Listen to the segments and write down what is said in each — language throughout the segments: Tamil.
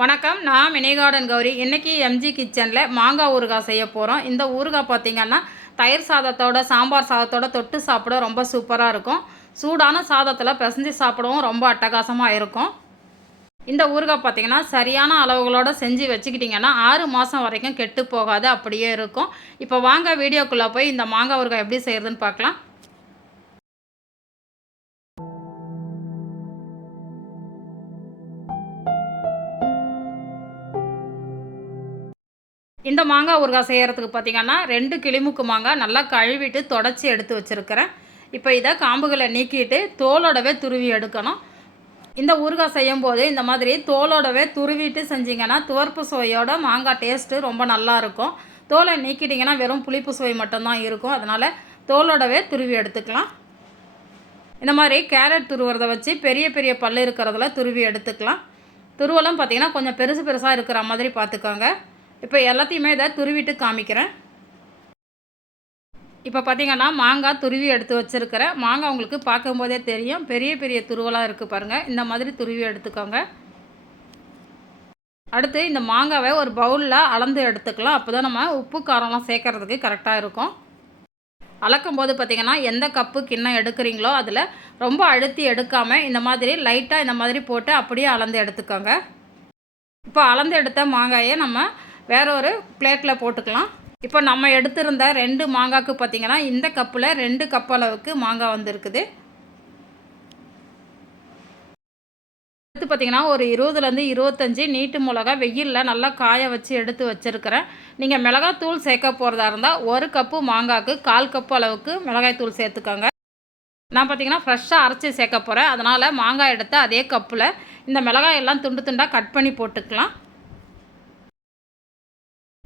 வணக்கம். நான் மினி கார்டன் கௌரி. இன்றைக்கி எம்ஜி கிச்சனில் மாங்காய் ஊறுகாய் செய்ய போகிறோம். இந்த ஊறுகாய் பார்த்திங்கன்னா தயிர் சாதத்தோட சாம்பார் சாதத்தோட தொட்டு சாப்பிட ரொம்ப சூப்பராக இருக்கும். சூடான சாதத்தில் பிசைஞ்சு சாப்பிடவும் ரொம்ப அட்டகாசமாக இருக்கும். இந்த ஊறுகாய் பார்த்திங்கன்னா சரியான அளவுகளோடு செஞ்சு வச்சுக்கிட்டிங்கன்னா 6 மாதம் வரைக்கும் கெட்டு போகாது, அப்படியே இருக்கும். இப்போ வாங்க வீடியோக்குள்ளே போய் இந்த மாங்காய் ஊறுகாய் எப்படி செய்கிறதுன்னு பார்க்கலாம். இந்த மாங்காய் ஊறுகாய் செய்கிறதுக்கு பார்த்திங்கன்னா 2 கிளிமுக்கு மாங்காய் நல்லா கழுவிட்டு தொடச்சி எடுத்து வச்சுருக்கிறேன். இப்போ இதை காம்புகளை நீக்கிட்டு தோலோடவே துருவி எடுக்கணும். இந்த ஊறுகாய் செய்யும்போது இந்த மாதிரி தோலோடவே துருவிட்டு செஞ்சிங்கன்னா துவர்ப்பு சுவையோட மாங்காய் டேஸ்ட்டு ரொம்ப நல்லாயிருக்கும். தோலை நீக்கிட்டிங்கன்னா வெறும் புளிப்பு சுவை மட்டும்தான் இருக்கும். அதனால் தோலோடவே துருவி எடுத்துக்கலாம். இந்த மாதிரி கேரட் துருவுறதை வச்சு பெரிய பெரிய பல் இருக்கிறதுல துருவி எடுத்துக்கலாம். துருவலும் பார்த்திங்கன்னா கொஞ்சம் பெருசு பெருசாக இருக்கிற மாதிரி பார்த்துக்கோங்க. இப்போ எல்லாத்தையுமே இதை துருவிட்டு காமிக்கிறேன். இப்போ பார்த்திங்கன்னா மாங்காய் துருவி எடுத்து வச்சுருக்கிறேன். மாங்காய் உங்களுக்கு பார்க்கும்போதே தெரியும், பெரிய பெரிய துருவலாக இருக்குது பாருங்கள். இந்த மாதிரி துருவி எடுத்துக்கோங்க. அடுத்து இந்த மாங்காவை ஒரு பவுலில் அளந்து எடுத்துக்கலாம். அப்போ தான் நம்ம உப்பு காரம்லாம் சேர்க்கறதுக்கு கரெக்டாக இருக்கும். அளக்கும்போது பார்த்திங்கன்னா எந்த கப்பு கிண்ணம் எடுக்கிறீங்களோ அதில் ரொம்ப அழுத்தி எடுக்காமல் இந்த மாதிரி லைட்டாக இந்த மாதிரி போட்டு அப்படியே அளந்து எடுத்துக்கோங்க. இப்போ அளந்து எடுத்த மாங்காயை நம்ம வேற ஒரு பிளேட்டில் போட்டுக்கலாம். இப்போ நம்ம எடுத்திருந்த 2 மாங்காய்க்கு பார்த்திங்கன்னா இந்த கப்பில் 2 கப் அளவுக்கு மாங்காய் வந்துருக்குது. அடுத்து பார்த்திங்கன்னா ஒரு 20லேருந்து 25 நீட்டு மிளகா வெயிலில் நல்லா காய வச்சு எடுத்து வச்சுருக்கிறேன். நீங்கள் மிளகாத்தூள் சேர்க்க போகிறதா இருந்தால் 1 கப்பு மாங்காய்க்கு 1/4 கப்பு அளவுக்கு மிளகாய்த்தூள் சேர்த்துக்கோங்க. நான் பார்த்திங்கன்னா ஃப்ரெஷ்ஷாக அரைச்சி சேர்க்க போகிறேன். அதனால் மாங்காய் எடுத்து அதே கப்பில் இந்த மிளகாய் எல்லாம் துண்டு துண்டாக கட் பண்ணி போட்டுக்கலாம்.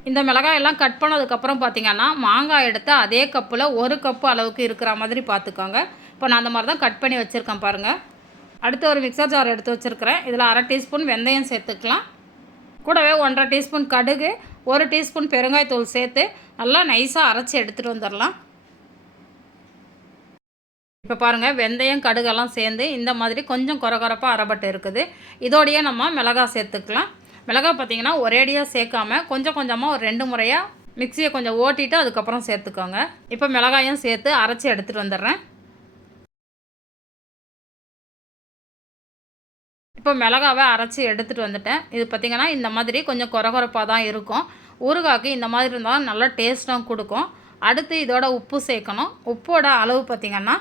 இந்த மிளகாய் எல்லாம் கட் பண்ணதுக்கப்புறம் பார்த்திங்கன்னா மாங்காய் எடுத்து அதே கப்பில் 1 கப்பு அளவுக்கு இருக்கிற மாதிரி பார்த்துக்கோங்க. இப்போ நான் அந்த மாதிரி தான் கட் பண்ணி வச்சுருக்கேன் பாருங்கள். அடுத்து ஒரு மிக்சர் ஜார் எடுத்து வச்சுருக்கிறேன். இதில் 1/2 டீஸ்பூன் வெந்தயம் சேர்த்துக்கலாம். கூடவே 1/2 டீஸ்பூன் கடுகு, 1 டீஸ்பூன் பெருங்காயத்தூள் சேர்த்து நல்லா நைஸாக அரைச்சி எடுத்துகிட்டு வந்துடலாம். இப்போ பாருங்கள், வெந்தயம் கடுகெல்லாம் சேர்ந்து இந்த மாதிரி கொஞ்சம் கொரகொரப்பாக அரைப்பட்டு இருக்குது. இதோடையே நம்ம மிளகாய் சேர்த்துக்கலாம். மிளகாய் பார்த்திங்கன்னா ஒரேடியாக சேர்க்காம கொஞ்சம் கொஞ்சமாக ஒரு 2 முறையாக மிக்சியை கொஞ்சம் ஓட்டிட்டு அதுக்கப்புறம் சேர்த்துக்கோங்க. இப்போ மிளகாயும் சேர்த்து அரைச்சி எடுத்துகிட்டு வந்துடுறேன். இப்போ மிளகாவை அரைச்சி எடுத்துகிட்டு வந்துட்டேன். இது பார்த்திங்கன்னா இந்த மாதிரி கொஞ்சம் கொரகொரப்பாக தான் இருக்கும். ஊறுகாய்க்கு இந்த மாதிரி இருந்தால் நல்லா டேஸ்ட்டும் கொடுக்கும். அடுத்து இதோட உப்பு சேர்க்கணும். உப்போட அளவு பார்த்திங்கன்னா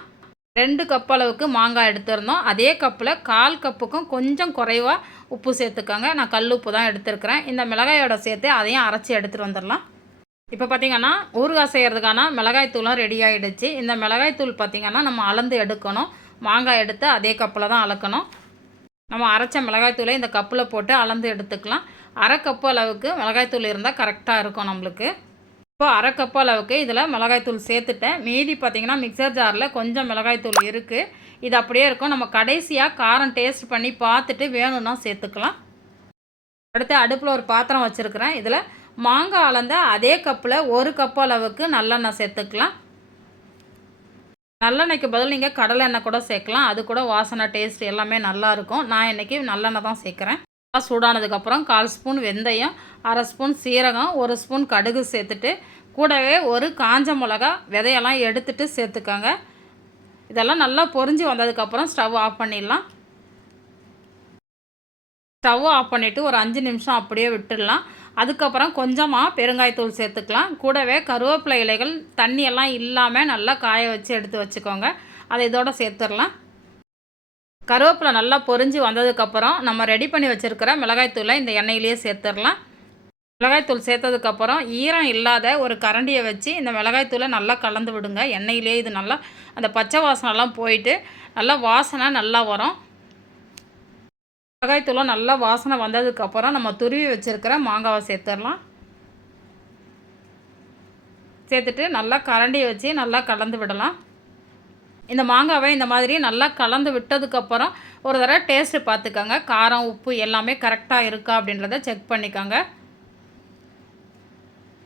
2 கப் அளவுக்கு மாங்காய் எடுத்துருந்தோம். அதே கப்பில் 1/4 கப்புக்கும் கொஞ்சம் குறைவாக உப்பு சேர்த்துக்கோங்க. நான் கல் உப்பு தான் எடுத்துருக்கிறேன். இந்த மிளகாயோட சேர்த்து அதையும் அரைச்சி எடுத்துகிட்டு வந்துடலாம். இப்போ பார்த்திங்கன்னா ஊறுகாய் செய்கிறதுக்கான மிளகாய் தூளும் ரெடி ஆகிடுச்சு. இந்த மிளகாய் தூள் பார்த்திங்கன்னா நம்ம அளந்து எடுக்கணும். மாங்காய் எடுத்து அதே கப்பில் தான் அளக்கணும். நம்ம அரைச்ச மிளகாய் தூளை இந்த கப்பில் போட்டு அளந்து எடுத்துக்கலாம். 1/2 கப்பு அளவுக்கு மிளகாய் தூள் இருந்தால் கரெக்டாக இருக்கும் நம்மளுக்கு. இப்போ 1/2 கப்பு அளவுக்கு இதில் மிளகாய்த்தூள் சேர்த்துட்டேன். மீதி பார்த்திங்கன்னா மிக்சர் ஜாரில் கொஞ்சம் மிளகாய்த்தூள் இருக்குது. இது அப்படியே இருக்கும். நம்ம கடைசியாக காரம் டேஸ்ட் பண்ணி பார்த்துட்டு வேணும்னா சேர்த்துக்கலாம். அடுத்து அடுப்பில் ஒரு பாத்திரம் வச்சுருக்கிறேன். இதில் மாங்காய் அளந்த அதே கப்பில் 1 கப்பு அளவுக்கு நல்லெண்ணெய் சேர்த்துக்கலாம். நல்லெண்ணெய்க்கு பதில் நீங்கள் கடலை எண்ணெய் கூட சேர்க்கலாம். அது கூட வாசனை டேஸ்ட் எல்லாமே நல்லாயிருக்கும். நான் இன்றைக்கி நல்லெண்ணெய் தான் சேர்க்குறேன். சூடானதுக்கப்புறம் 1/4 ஸ்பூன் வெந்தயம், 1/2 ஸ்பூன் சீரகம், 1 ஸ்பூன் கடுகு சேர்த்துட்டு கூடவே ஒரு காஞ்ச மிளகா விதையெல்லாம் எடுத்துகிட்டு சேர்த்துக்கோங்க. இதெல்லாம் நல்லா பொரிஞ்சு வந்ததுக்கப்புறம் ஸ்டவ் ஆஃப் பண்ணிடலாம். ஸ்டவ் ஆஃப் பண்ணிவிட்டு ஒரு 5 நிமிஷம் அப்படியே விட்டுடலாம். அதுக்கப்புறம் கொஞ்சமாக பெருங்காயத்தூள் சேர்த்துக்கலாம். கூடவே கருவேப்பிலை இலைகள் தண்ணியெல்லாம் இல்லாமல் நல்லா காய வச்சு எடுத்து வச்சுக்கோங்க. அதை இதோடு சேர்த்துடலாம். கருவேப்பிலை நல்லா பொரிஞ்சு வந்ததுக்கப்புறம் நம்ம ரெடி பண்ணி வச்சுருக்கிற மிளகாய்த்தூளை இந்த எண்ணெயிலேயே சேர்த்துடலாம். மிளகாய்த்தூள் சேர்த்ததுக்கப்புறம் ஈரம் இல்லாத ஒரு கரண்டியை வச்சு இந்த மிளகாய்த்தூளை நல்லா கலந்து விடுங்க. எண்ணெயிலே இது நல்லா அந்த பச்சை வாசனைலாம் போயிட்டு நல்லா வாசனை நல்லா வரும். மிளகாய்த்தூளும் நல்லா வாசனை வந்ததுக்கப்புறம் நம்ம துருவி வச்சுருக்கிற மாங்காவை சேர்த்துடலாம். சேர்த்துட்டு நல்லா கரண்டியை வச்சு நல்லா கலந்து விடலாம். இந்த மாங்காவை இந்த மாதிரி நல்லா கலந்து விட்டதுக்கப்புறம் ஒரு தடவை டேஸ்ட்டு பார்த்துக்கோங்க. காரம் உப்பு எல்லாமே கரெக்டாக இருக்கா அப்படின்றத செக் பண்ணிக்கோங்க.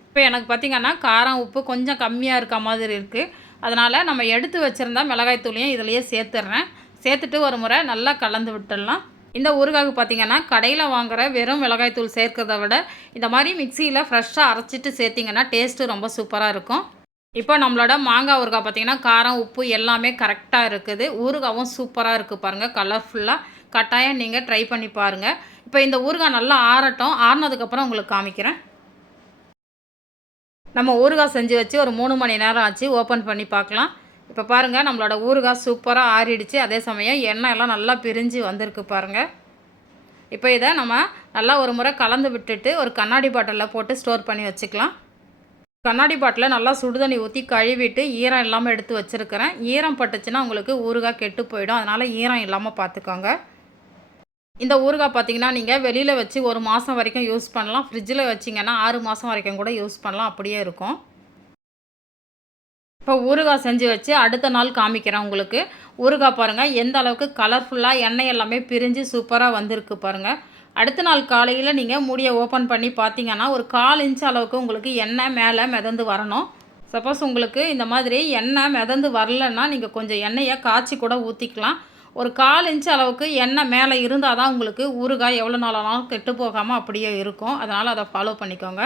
இப்போ எனக்கு பார்த்திங்கன்னா காரம் உப்பு கொஞ்சம் கம்மியாக இருக்க மாதிரி இருக்குது. அதனால் நம்ம எடுத்து வச்சுருந்தா மிளகாய்த்தூளையும் இதிலையே சேர்த்துட்றேன். சேர்த்துட்டு ஒரு முறை நல்லா கலந்து விட்டுடலாம். இந்த ஊறுகாய்க்கு பார்த்திங்கன்னா கடையில் வாங்குகிற வெறும் மிளகாய் தூள் சேர்க்கிறத விட இந்த மாதிரி மிக்சியில் ஃப்ரெஷ்ஷாக அரைச்சிட்டு சேர்த்திங்கன்னா டேஸ்ட்டு ரொம்ப சூப்பராக இருக்கும். இப்போ நம்மளோட மாங்காய் ஊறுகாய் பார்த்திங்கன்னா காரம் உப்பு எல்லாமே கரெக்டாக இருக்குது. ஊறுகாவும் சூப்பராக இருக்குது பாருங்கள், கலர்ஃபுல்லாக. கட்டாயம் நீங்கள் ட்ரை பண்ணி பாருங்கள். இப்போ இந்த ஊறுகாய் நல்லா ஆறட்டும். ஆறினதுக்கப்புறம் உங்களுக்கு காமிக்கிறேன். நம்ம ஊறுகாய் செஞ்சு வச்சு ஒரு 3 மணி நேரம் ஆச்சு. ஓப்பன் பண்ணி பார்க்கலாம். இப்போ பாருங்கள், நம்மளோட ஊறுகாய் சூப்பராக ஆறிடுச்சு. அதே சமயம் எண்ணெய் எல்லாம் நல்லா பிரிஞ்சு வந்திருக்கு பாருங்கள். இப்போ இதை நம்ம நல்லா ஒரு முறை கலந்து விட்டுட்டு ஒரு கண்ணாடி பாட்டிலில் போட்டு ஸ்டோர் பண்ணி வச்சுக்கலாம். கண்ணாடி பாட்டிலில் நல்லா சுடுதண்ணி ஊற்றி கழுவிட்டு ஈரம் இல்லாமல் எடுத்து வச்சுருக்கிறேன். ஈரம் பட்டுச்சுன்னா உங்களுக்கு ஊறுகாய் கெட்டு போயிடும். அதனால் ஈரம் இல்லாமல் பார்த்துக்கோங்க. இந்த ஊறுகாய் பார்த்திங்கன்னா நீங்கள் வெளியில் வச்சு 1 மாதம் வரைக்கும் யூஸ் பண்ணலாம். ஃப்ரிட்ஜில் வச்சிங்கன்னா 6 மாதம் வரைக்கும் கூட யூஸ் பண்ணலாம். அப்படியே இருக்கும். இப்போ ஊறுகாய் செஞ்சு வச்சு அடுத்த நாள் காமிக்கிறேன் உங்களுக்கு. ஊறுகாய் பாருங்கள் எந்த அளவுக்கு கலர்ஃபுல்லாக எண்ணெய் எல்லாமே பிரிஞ்சு சூப்பராக வந்திருக்கு பாருங்கள். அடுத்த நாள் காலையில் நீங்கள் மூடியை ஓப்பன் பண்ணி பார்த்தீங்கன்னா ஒரு 1/4 இன்ச் அளவுக்கு உங்களுக்கு எண்ணெய் மேலே மிதந்து வரணும். சப்போஸ் உங்களுக்கு இந்த மாதிரி எண்ணெய் மிதந்து வரலன்னா நீங்கள் கொஞ்சம் எண்ணெயை காய்ச்சி கூட ஊற்றிக்கலாம். ஒரு 1/4 இன்ச் அளவுக்கு எண்ணெய் மேலே இருந்தால் தான் உங்களுக்கு ஊறுகாய் எவ்வளோ நாளானாலும் கெட்டு போகாமல் அப்படியே இருக்கும். அதனால் அதை ஃபாலோ பண்ணிக்கோங்க.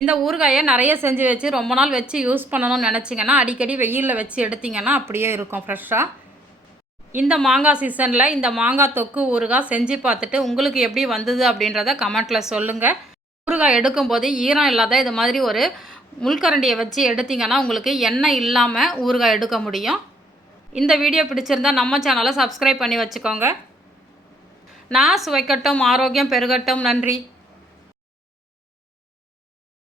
இந்த ஊறுகாயை நிறைய செஞ்சு வச்சு ரொம்ப நாள் வச்சு யூஸ் பண்ணணும்னு நினச்சிங்கன்னா அடிக்கடி வெயிலில் வச்சு எடுத்திங்கன்னா அப்படியே இருக்கும் ஃப்ரெஷ்ஷாக. இந்த மாங்காய் சீசனில் இந்த மாங்காய் தொக்கு ஊறுகாய் செஞ்சு பார்த்துட்டு உங்களுக்கு எப்படி வந்தது அப்படின்றத கமெண்ட்டில் சொல்லுங்கள். ஊறுகாய் எடுக்கும்போது ஈரம் இல்லாத இது மாதிரி ஒரு முள்கரண்டியை வச்சு எடுத்திங்கன்னா உங்களுக்கு எண்ணெய் இல்லாமல் ஊறுகாய் எடுக்க முடியும். இந்த வீடியோ பிடிச்சிருந்தால் நம்ம சேனலை சப்ஸ்கிரைப் பண்ணி வச்சுக்கோங்க. நான் சுவைக்கட்டும், ஆரோக்கியம் பெருகட்டும். நன்றி.